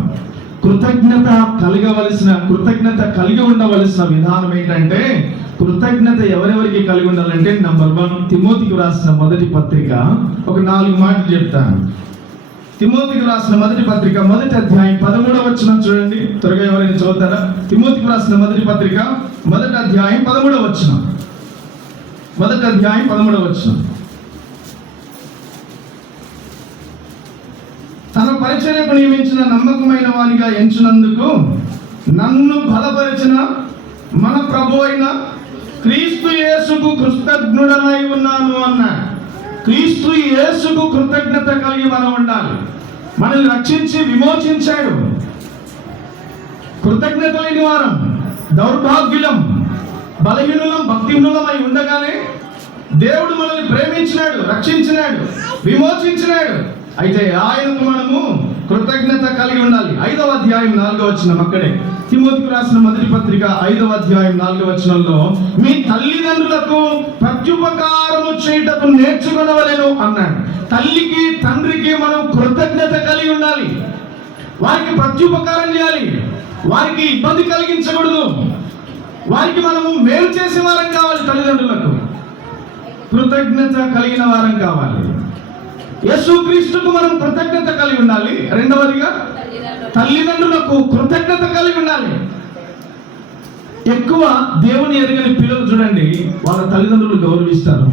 కృతజ్ఞత కలిగి ఉండవలసిన విధానం ఏంటంటే, కృతజ్ఞత ఎవరెవరికి కలిగి ఉండాలంటే, నంబర్ 1 తిమోతికి రాసిన మొదటి పత్రిక ఒక 4 మాటలు చెప్తాను. తిమోతికి రాసిన మొదటి పత్రిక 1వ అధ్యాయం 13వ వచనం చూడండి. త్వరగా ఎవరైనా చదువుతారా? తిమోతికి రాసిన మొదటి పత్రిక 1వ అధ్యాయం 13వ వచనం. 1వ అధ్యాయం 13వ వచనం. తన పరిచర్యకు నియమించిన నమ్మకమైన వానిగా ఎంచినందుకు నన్ను బలపరిచిన మన ప్రభు అయిన క్రీస్తు యేసుకు కృతజ్ఞుడనై ఉన్నాను అన్నాడు. క్రీస్తు యేసుకు కృతజ్ఞత కలిగి మనం ఉండాలి. మనల్ని రక్షించి విమోచించాడు. కృతజ్ఞత లేని వారం, దౌర్భాగ్యులం, బలహీనులం, భక్తిహీనులమై ఉండగానే దేవుడు మనల్ని ప్రేమించినాడు, రక్షించినాడు, విమోచించినాడు. అయితే ఆయనకు మనము కృతజ్ఞత కలిగి ఉండాలి. 5వ అధ్యాయం 4వ వచనం. అక్కడే తిమోతికి రాసిన మొదటి పత్రిక 5వ అధ్యాయం 4వ వచనంలో మీ తల్లిదండ్రులకు ప్రత్యుపకారము చేయుటకు నేర్చుకొనవలెను అన్నాడు. తల్లికి తండ్రికి మనం కృతజ్ఞత కలిగి ఉండాలి. వారికి ప్రత్యుపకారం చేయాలి. వారికి ఇబ్బంది కలిగించకూడదు. వారికి మనము మేలు చేసే వారం కావాలి. తల్లిదండ్రులకు కృతజ్ఞత కలిగిన వారం కావాలి. యేసుక్రీస్తుకు మనం కృతజ్ఞత కలిగి ఉండాలి. రెండవదిగా తల్లిదండ్రులకు కృతజ్ఞత కలిగి ఉండాలి. ఎక్కువ దేవుని ఎరుగని పిల్లలు చూడండి, వాళ్ళ తల్లిదండ్రులు గౌరవిస్తారు.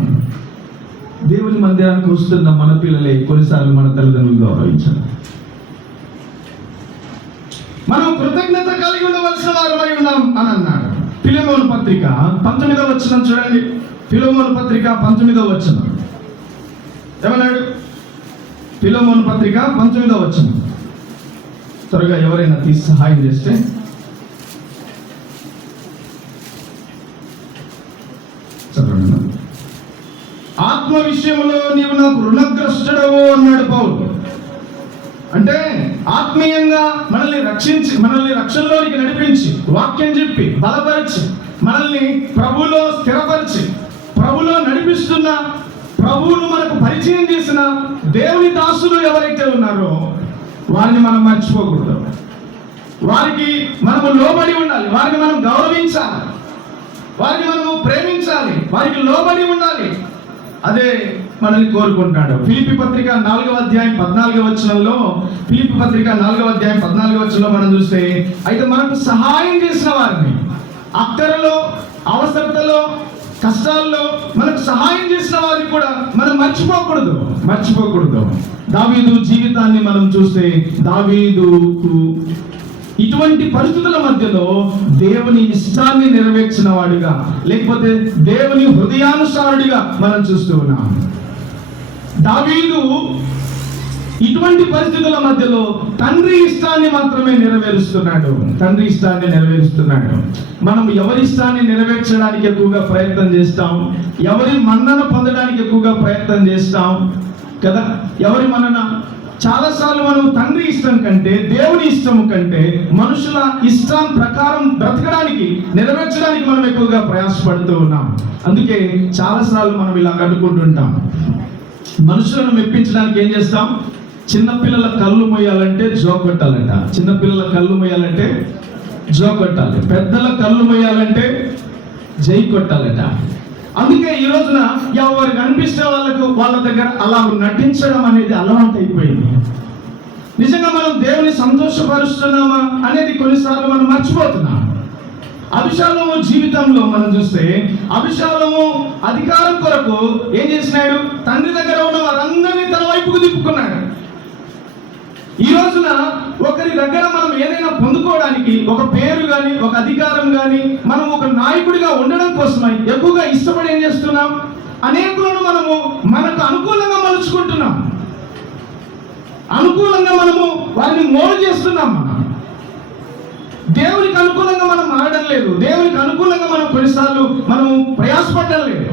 దేవుని మందిరానికి వస్తున్న మన పిల్లలే కొన్నిసార్లు మన తల్లిదండ్రులు గౌరవించారు. మనం కృతజ్ఞత కలిగి ఉండవలసిన వారమై ఉన్నాం అని అన్నాడు. ఫిలెమోను పత్రిక 19వ వచనం చూడండి. ఫిలెమోను పత్రిక 19వ వచనం ఏమన్నాడు? ఫిలెమోను పత్రిక 19వ వచనం. త్వరగా ఎవరైనా తీసి సహాయం చేస్తే. చదవండి. ఆత్మ విషయంలో నీవు నాకు రుణగ్రస్తుడవు అన్నాడు పౌలు. అంటే ఆత్మీయంగా మనల్ని రక్షించి, మనల్ని రక్షణలోనికి నడిపించి, వాక్యం చెప్పి, బలపరిచి, మనల్ని ప్రభువులో స్థిరపరిచి, ప్రభువులో నడిపిస్తున్న, ప్రభువును మనకు పరిచయం చేసిన దేవుని దాసులు ఎవరైతే ఉన్నారో వారిని మనం మర్చిపోకూడదు. వారికి మనము లోబడి ఉండాలి. వారిని మనం గౌరవించాలి. వారిని మనము ప్రేమించాలి. వారికి లోబడి ఉండాలి. అదే మనల్ని కోరుకుంటాడు. ఫిలిప్పీ పత్రిక 4వ అధ్యాయం 14వ వచనంలో, ఫిలిప్పీ పత్రిక 4వ అధ్యాయం 14వ వచనంలో మనం చూస్తే, అయితే మనకు సహాయం చేసిన వారిని, అక్కరలో, అవసరతలో, కష్టాల్లో మనకు సహాయం చేసిన వారిని కూడా మనం మర్చిపోకూడదు. దావీదు జీవితాన్ని మనం చూస్తే, దావీదుకు ఇటువంటి పరిస్థితుల మధ్యలో దేవుని ఇష్టాన్ని నెరవేర్చిన వాడుగా, లేకపోతే దేవుని హృదయానుసారుడిగా మనం చూస్తూ ఉన్నాం. దావీదు ఇటువంటి పరిస్థితుల మధ్యలో తండ్రి ఇష్టాన్ని మాత్రమే నెరవేరుస్తున్నాడు. మనం ఎవరి ఇష్టాన్ని నెరవేర్చడానికి ఎక్కువగా ప్రయత్నం చేస్తాం? ఎవరి మన్నన పొందడానికి ఎక్కువగా ప్రయత్నం చేస్తాం కదా? ఎవరి మన్నన? చాలాసార్లు మనం తండ్రి ఇష్టం కంటే, దేవుని ఇష్టం కంటే, మనుషుల ఇష్టం ప్రకారం బ్రతకడానికి, నెరవేర్చడానికి మనం ఎక్కువగా ప్రయాసపడుతూ ఉన్నాం. అందుకే చాలాసార్లు మనం ఇలా అనుకుంటుంటాం. మనుషులను మెప్పించడానికి ఏం చేస్తాం? చిన్నపిల్లల కళ్ళు మొయ్యాలంటే జోక్ కొట్టాలంట. చిన్నపిల్లల కళ్ళు మొయ్యాలంటే జోక్ కొట్టాలి. పెద్దల కళ్ళు మొయ్యాలంటే జై కొట్టాలట. అందుకే ఈ రోజున ఎవరికి అనిపిస్తే వాళ్ళ దగ్గర అలా నటించడం అనేది అలవాటు అయిపోయింది. నిజంగా మనం దేవుని సంతోషపరుస్తున్నామా అనేది కొన్నిసార్లు మనం మర్చిపోతున్నాం. అభిషాలోము జీవితంలో మనం చూస్తే, అభిషాలోము అధికారం కొరకు ఏం చేసినాడు? తండ్రి దగ్గర ఉన్న వారందరినీ తన వైపుకు తిప్పుకున్నాడు. ఈ రోజున ఒకరి దగ్గర మనం ఏదైనా పొందుకోవడానికి, ఒక పేరు కానీ, ఒక అధికారం కానీ, మనం ఒక నాయకుడిగా ఉండడం కోసమై ఎక్కువగా ఇష్టపడి ఏం చేస్తున్నాం? అనేకులను మనము మనకు అనుకూలంగా మలుచుకుంటున్నాం. అనుకూలంగా మనము వారిని మోడు చేస్తున్నాం. దేవునికి అనుకూలంగా మనం మారడం లేదు. దేవునికి అనుకూలంగా మనం కొన్నిసార్లు మనము ప్రయాసపడడం లేదు.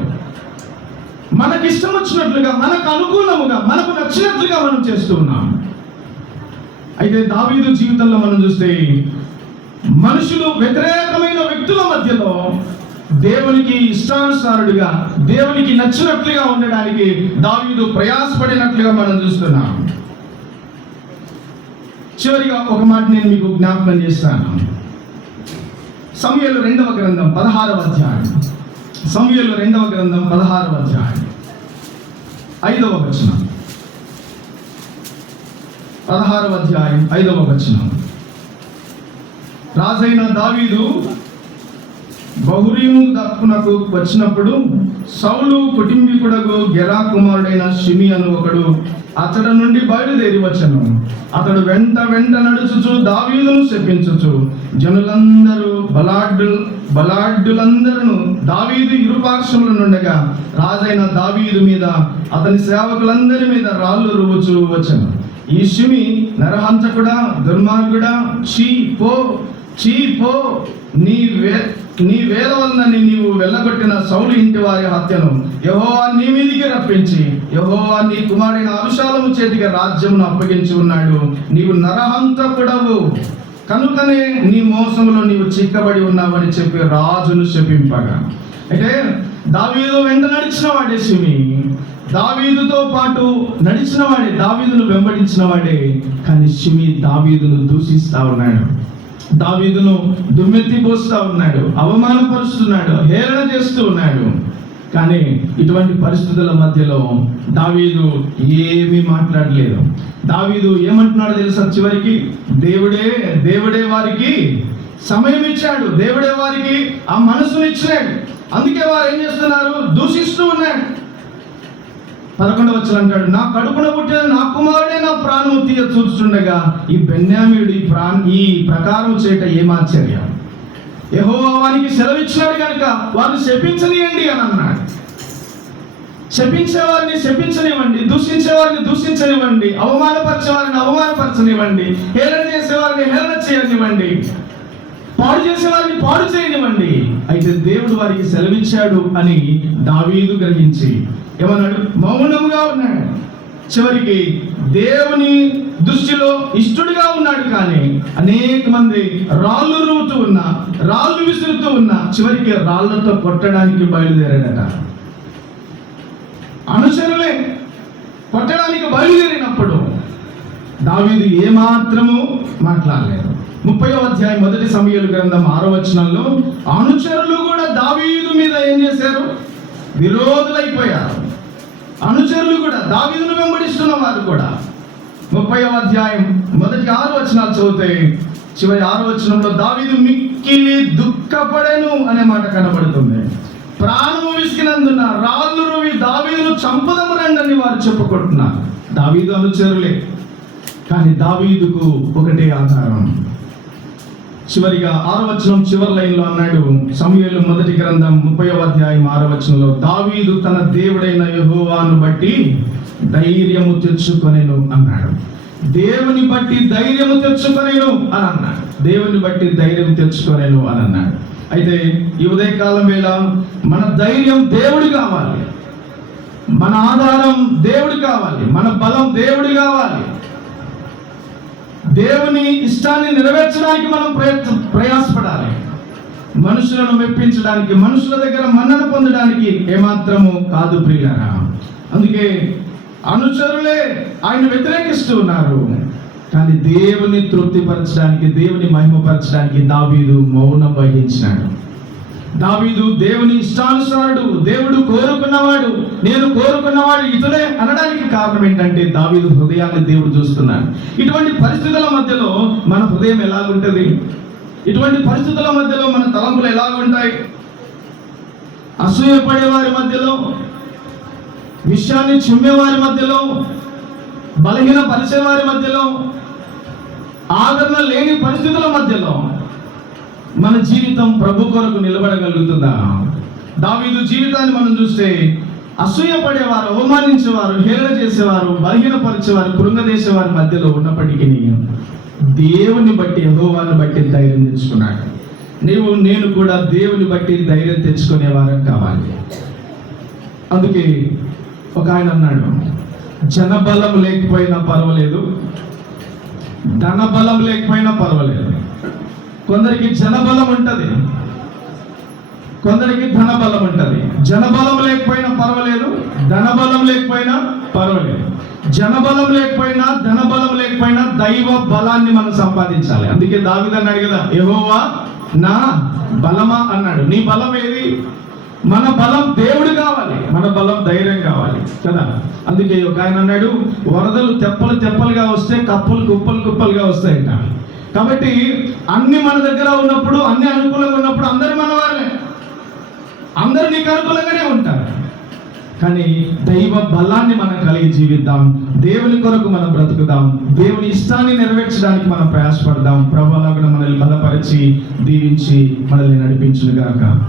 మనకి ఇష్టం వచ్చినట్లుగా, మనకు అనుకూలముగా, మనకు నచ్చినట్లుగా మనం చేస్తూ ఉన్నాం. అయితే దావీదు జీవితంలో మనం చూస్తే, మనుషులు వ్యతిరేకమైన వ్యక్తుల మధ్యలో దేవునికి ఇష్టానుసారుడిగా, దేవునికి నచ్చినట్లుగా ఉండడానికి దావీదు ప్రయాసపడినట్లుగా మనం చూస్తున్నాం. చివరిగా ఒక మాట నేను మీకు జ్ఞాపకం చేస్తాను. సమూయేలు 2వ గ్రంథం 16వ అధ్యాయం. సమూయేలు 2వ గ్రంథం 16వ అధ్యాయం 5వ వచనం. 16వ అధ్యాయం 5వ వచనం. రాజైన దావీదు బహురీము దక్కునకు వచ్చినప్పుడు సౌలు కుటుంబీకుడగు గెరా కుమారుడైన షిమి అను ఒకడు అతడి నుండి బయలుదేరి వచ్చెను. అతడు వెంట నడుచుచు దావీదును శపించుచు జనులందరూ బలాఢ్యులందరూ దావీదు ఇరుపార్శ్వముల నుండగా రాజైన దావీదు మీద అతని సేవకులందరి మీద రాళ్ళు రువ్వుచు వచ్చెను. ఈ షిమి నరహంతకుడా, దుర్మార్గుడా, చీ పో, నీ వేల వలన నీవు వెళ్ళగొట్టిన సౌలు ఇంటి వారి హత్యను యెహోవా నీ మీదికి రప్పించి యెహోవా నీ కుమారుడైన అబషాలోము చేతికి రాజ్యమును అప్పగించి ఉన్నాడు. నీవు నరహంతకుడవు కనుకనే నీ మోసములో నీవు చిక్కబడి ఉన్నావని చెప్పి రాజును శపింపగా. అయితే దావీదు వెంట నడిచిన వాడే షిమి, దావీదుతో పాటు నడిచిన వాడే, దావీదును వెంబడించిన వాడే. కానీ షిమి దావీదును దూషిస్తా ఉన్నాడు, దావీదును దుమ్మెత్తిపోస్తూ ఉన్నాడు, అవమానపరుస్తున్నాడు, హేళన చేస్తూ ఉన్నాడు. కానీ ఇటువంటి పరిస్థితుల మధ్యలో దావీదు ఏమీ మాట్లాడలేదు. దావీదు ఏమంటున్నాడు తెలుసా? చివరికి దేవుడే వారికి సమయం ఇచ్చాడు, దేవుడే వారికి ఆ మనసును ఇచ్చాడు. అందుకే వారు ఏం చేస్తున్నారు? దూషిస్తూ ఉన్నాడు. 11వ వచనం అంటాడు, నా కడుపున పుట్టిన నా కుమారుడే నా ప్రాణం తీయ చూస్తుండగా ఈ బెన్యామీయుడు ఈ ప్రకారం చేయట ఏమాశ్చర్యం. యెహోవా వారికి సెలవిచ్చినాడు కనుక వారిని శపించనియండి అని అన్నాడు. శపించేవారిని శపించనివ్వండి, దూషించేవారిని దూషించనివ్వండి, అవమానపరిచేవారిని అవమానపరచనివ్వండి, హేళన చేసేవారిని హేళన చేయనివ్వండి, పాడు చేసేవారిని పాడు చేయనివ్వండి. అయితే దేవుడు వారికి సెలవిచ్చాడు అని దావీదు గ్రహించి ఏమన్నాడు? మౌనముగా ఉన్నాడు. చివరికి దేవుని దృష్టిలో ఇష్టడుగా ఉన్నాడు. కానీ అనేక మంది రాళ్ళు రువ్వుతూ ఉన్నా, రాళ్ళు విసురుతూ ఉన్నా చివరికి రాళ్లతో కొట్టడానికి బయలుదేరాడట. అనుచరులే కొట్టడానికి బయలుదేరినప్పుడు దావీదు ఏమాత్రము మాట్లాడలేదు. 30వ అధ్యాయం 1 సమూయేలు గ్రంథం 6వ వచనంలో అనుచరులు కూడా దావీదు మీద ఏం చేశారు? విరోధులైపోయారు. అనుచరులు కూడా దావీదును వెంబడిస్తున్న వారు కూడా 30వ అధ్యాయం 6 వచనాలు చదివితే చివరి 6వ వచనంలో దావీదు మిక్కిలి దుఃఖపడెను అనే మాట కనబడుతుంది. ప్రాణము విసిగినందున రాళ్ళు రువి దావీదును చంపుదము రండని వారు చెప్పుకుంటున్నారు. దావీదు అనుచరులే, కానీ దావీదుకు ఒకటే ఆధారం. చివరిగా 6వ వచనం చివరి లైన్లో అన్నాడు, సమూయేలు మొదటి గ్రంథం 30వ అధ్యాయం 6వ వచనంలో దావీదు తన దేవుడైన యెహోవాను బట్టి ధైర్యము తెచ్చుకొనెను అన్నాడు. దేవుని బట్టి ధైర్యము తెచ్చుకొనెను అని అన్నాడు. దేవుని బట్టి ధైర్యం తెచ్చుకొనెను అని అన్నాడు. అయితే ఈ ఉదయకాలం వేళ మన ధైర్యం దేవుడు కావాలి, మన ఆధారం దేవుడు కావాలి, మన బలం దేవుడు కావాలి. దేవుని ఇష్టాన్ని నెరవేర్చడానికి మనం ప్రయాసపడాలి. మనుషులను మెప్పించడానికి, మనుషుల దగ్గర మన్నన పొందడానికి ఏమాత్రము కాదు ప్రియులారా. అందుకే అనుచరులే ఆయన వ్యతిరేకిస్తూ ఉన్నారు. కానీ దేవుని తృప్తిపరచడానికి, దేవుని మహిమపరచడానికి దావీదు మౌనం వహించినాడు. దావీదు దేవుని ఇష్టానుసారుడు, దేవుడు కోరుకున్నవాడు, నేను కోరుకున్నవాడు ఇతడే అనడానికి కారణం ఏంటంటే దావీదు హృదయాన్ని దేవుడు చూస్తున్నాడు. ఇటువంటి పరిస్థితుల మధ్యలో మన హృదయం ఎలాగుంటుంది? ఇటువంటి పరిస్థితుల మధ్యలో మన తలంపులు ఎలాగుంటాయి? అసూయపడే వారి మధ్యలో, విషయాన్ని చిమ్మేవారి మధ్యలో, బలహీన పరిచేవారి మధ్యలో, ఆదరణ లేని పరిస్థితుల మధ్యలో మన జీవితం ప్రభు కొరకు నిలబడగలుగుతుందా? దావీదు జీవితాన్ని మనం చూస్తే అసూయపడేవారు, అవమానించేవారు, హేళన చేసేవారు, బలహీనపరిచేవారు, కృంగదేసేవారి మధ్యలో ఉన్నప్పటికీ దేవుని బట్టి, యెహోవాను బట్టి ధైర్యం తెచ్చుకున్నాడు. నేను కూడా దేవుని బట్టి ధైర్యం తెచ్చుకునే వారం కావాలి. అందుకే ఒక ఆయన అన్నాడు, జనబలం లేకపోయినా పర్వాలేదు, ధనబలం లేకపోయినా పర్వాలేదు. కొందరికి జనబలం ఉంటుంది, కొందరికి ధనబలం ఉంటుంది. జనబలం లేకపోయినా పర్వాలేదు, ధనబలం లేకపోయినా పర్వాలేదు. జనబలం లేకపోయినా, ధనబలం లేకపోయినా దైవ బలాన్ని మనం సంపాదించాలి. అందుకే దావీదు అన్నాడు కదా, యెహోవా నా బలమా అన్నాడు. నీ బలం ఏది? మన బలం దేవుడు కావాలి, మన బలం ధైర్యం కావాలి కదా. అందుకే ఒక ఆయన అన్నాడు, వరదలు తెప్పలు తెప్పలుగా వస్తే కప్పులు కుప్పలు కుప్పలుగా వస్తాయట. కాబట్టి అన్ని మన దగ్గర ఉన్నప్పుడు, అన్ని అనుకూలంగా ఉన్నప్పుడు అందరూ మన వాళ్ళే, అందరూ నీకు అనుకూలంగానే ఉంటారు. కానీ దైవ బలాన్ని మనం కలిగి జీవిద్దాం, దేవుని కొరకు మనం బ్రతుకుదాం, దేవుని ఇష్టాన్ని నెరవేర్చడానికి మనం ప్రయాసపడదాం. ప్రభువుగా మనల్ని బలపరిచి దీవించి మనల్ని నడిపించును గాక.